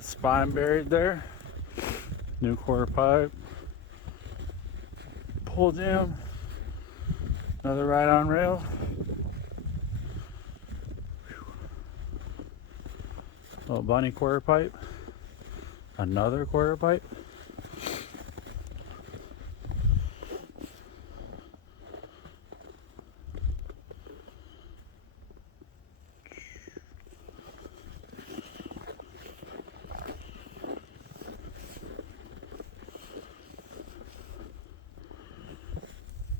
spine buried there. New quarter pipe. Pull jam. Another ride on rail. Little bunny quarter pipe. Another quarter pipe.